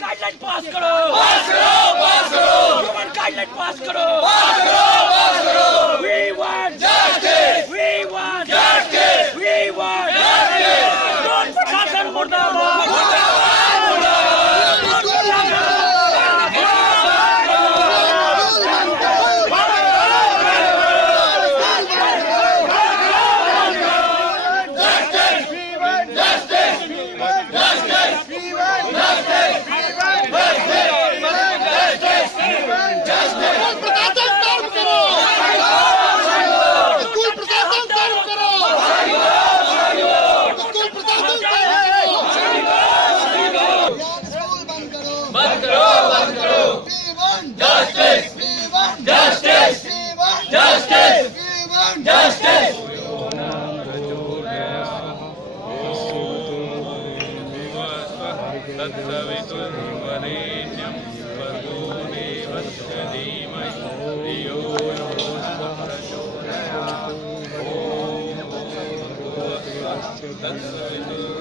Guideline पास करो, human guideline पास करो। We want justice. We want justice. We want justice. Don't प्रशासन मुर्दाबाद। तत्सवितुर्वरेण्यं भर्गो देवस्य धीमहि धियो यो नः प्रचोदयात्। ॐ भर्गो देवस्य तत्सवितुर्वरेण्यं